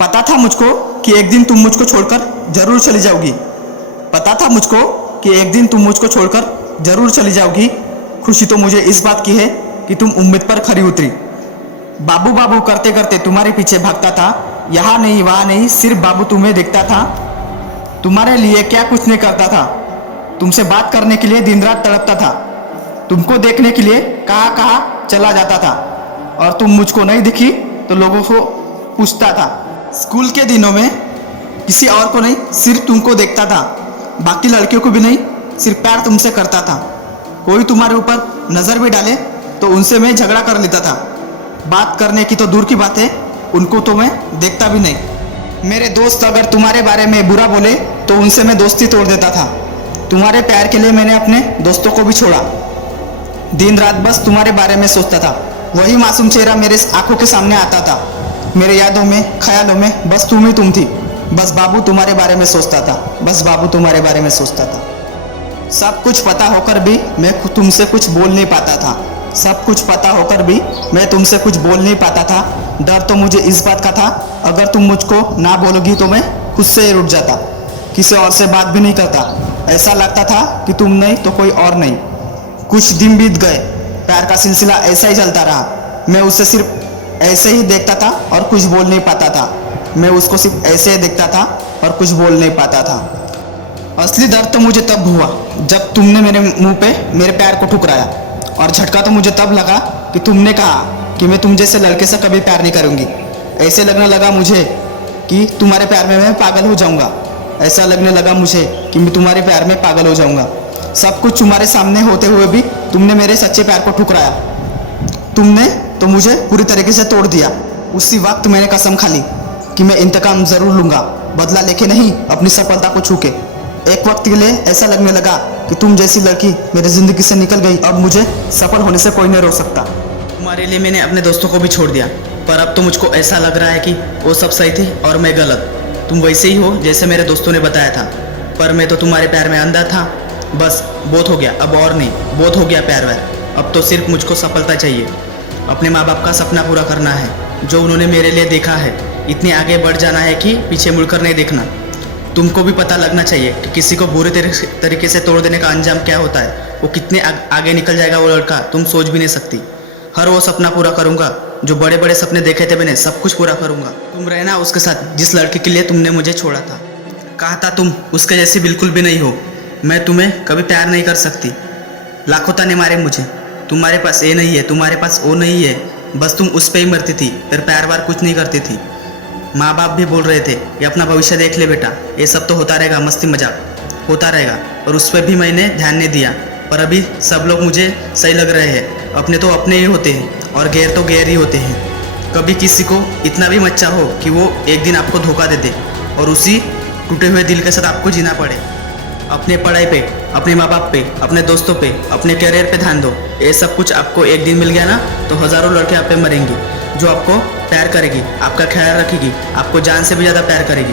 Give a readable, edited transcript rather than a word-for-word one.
पता था मुझको कि एक दिन तुम मुझको छोड़कर जरूर चली जाओगी। पता था मुझको कि एक दिन तुम मुझको छोड़कर जरूर चली जाओगी। खुशी तो मुझे इस बात की है कि तुम उम्मीद पर खरी उतरी। बाबू बाबू करते करते तुम्हारे पीछे भागता था, यहाँ नहीं वहाँ नहीं, सिर्फ बाबू तुम्हें देखता था। तुम्हारे लिए क्या कुछ नहीं करता था, तुमसे बात करने के लिए दिन रात तड़पता था। तुमको देखने के लिए कहाँ कहाँ चला जाता था, और तुम मुझको नहीं दिखी तो लोगों को पूछता था। स्कूल के दिनों में किसी और को नहीं, सिर्फ तुमको देखता था। बाकी लड़कियों को भी नहीं, सिर्फ प्यार तुमसे करता था। कोई तुम्हारे ऊपर नज़र भी डाले तो उनसे मैं झगड़ा कर लेता था। बात करने की तो दूर की बात है, उनको तो मैं देखता भी नहीं। मेरे दोस्त अगर तुम्हारे बारे में बुरा बोले तो उनसे मैं दोस्ती तोड़ देता था। तुम्हारे प्यार के लिए मैंने अपने दोस्तों को भी छोड़ा। दिन रात बस तुम्हारे बारे में सोचता था। वही मासूम चेहरा मेरे आंखों के सामने आता था। मेरे यादों में, ख्यालों में बस तुम ही तुम थी। बस बाबू तुम्हारे बारे में सोचता था, बस बाबू तुम्हारे बारे में सोचता था। सब कुछ पता होकर भी मैं तुमसे कुछ बोल नहीं पाता था। सब कुछ पता होकर भी मैं तुमसे कुछ बोल नहीं पाता था। डर तो मुझे इस बात का था, अगर तुम मुझको ना बोलोगी तो मैं खुद से ही रुठ जाता, किसी और से बात भी नहीं करता। ऐसा लगता था कि तुम नहीं तो कोई और नहीं। कुछ दिन बीत गए, प्यार का सिलसिला ऐसा ही चलता रहा। मैं उसे सिर्फ ऐसे ही देखता था और कुछ बोल नहीं पाता था। मैं उसको सिर्फ ऐसे ही देखता था और कुछ बोल नहीं पाता था। असली दर्द तो मुझे तब हुआ जब तुमने मेरे मुंह पे मेरे प्यार को ठुकराया, और झटका तो मुझे तब लगा कि तुमने कहा कि मैं तुम जैसे लड़के से कभी प्यार नहीं करूँगी। ऐसे लगने लगा मुझे कि तुम्हारे प्यार में मैं पागल हो जाऊँगा। ऐसा लगने लगा मुझे कि मैं तुम्हारे प्यार में पागल हो जाऊँगा। सब कुछ तुम्हारे सामने होते हुए भी तुमने मेरे सच्चे प्यार को ठुकराया। तुमने तो मुझे पूरी तरीके से तोड़ दिया। उसी वक्त मैंने कसम खा ली कि मैं इंतकाम ज़रूर लूँगा, बदला लेके नहीं, अपनी सफलता को छू के। एक वक्त के लिए ऐसा लगने लगा कि तुम जैसी लड़की मेरी ज़िंदगी से निकल गई। अब मुझे सफल होने से कोई नहीं रोक सकता। तुम्हारे लिए मैंने अपने दोस्तों को भी छोड़ दिया, पर अब तो मुझको ऐसा लग रहा है कि वो सब सही थे और मैं गलत। तुम वैसे ही हो जैसे मेरे दोस्तों ने बताया था, पर मैं तो तुम्हारे प्यार में अंधा था। बस बहुत हो गया, अब और नहीं, बहुत हो गया प्यार व्यार। अब तो सिर्फ मुझको सफलता चाहिए। अपने माँ बाप का सपना पूरा करना है जो उन्होंने मेरे लिए देखा है। इतने आगे बढ़ जाना है कि पीछे मुड़कर नहीं देखना। तुमको भी पता लगना चाहिए कि किसी को बुरे तरीके से तोड़ देने का अंजाम क्या होता है। वो कितने आगे निकल जाएगा वो लड़का, तुम सोच भी नहीं सकती। हर वो सपना पूरा करूँगा जो बड़े बड़े सपने देखे थे मैंने, सब कुछ पूरा करूँगा। तुम रहना उसके साथ जिस लड़के के लिए तुमने मुझे छोड़ा था। कहा था तुम उसके जैसी बिल्कुल भी नहीं हो। मैं तुम्हें कभी प्यार नहीं कर सकती। लाखों ताने मारे मुझे, तुम्हारे पास ये नहीं है, तुम्हारे पास वो नहीं है, बस तुम उस पर ही मरती थी, फिर प्यार वार कुछ नहीं करती थी। माँ बाप भी बोल रहे थे कि अपना भविष्य देख ले बेटा, ये सब तो होता रहेगा, मस्ती मजाक होता रहेगा, और उस पर भी मैंने ध्यान नहीं दिया। पर अभी सब लोग मुझे सही लग रहे हैं। अपने तो अपने ही होते हैं और गैर तो गैर ही होते हैं। कभी किसी को इतना भी मत चाहो कि वो एक दिन आपको धोखा दे दे और उसी टूटे हुए दिल के साथ आपको जीना पड़े। अपने पढ़ाई पे, अपने माँ बाप पे, अपने दोस्तों पे, अपने करियर पे ध्यान दो। ये सब कुछ आपको एक दिन मिल गया ना तो हज़ारों लड़के आप पे मरेंगी जो आपको प्यार करेगी, आपका ख्याल रखेगी, आपको जान से भी ज़्यादा प्यार करेगी।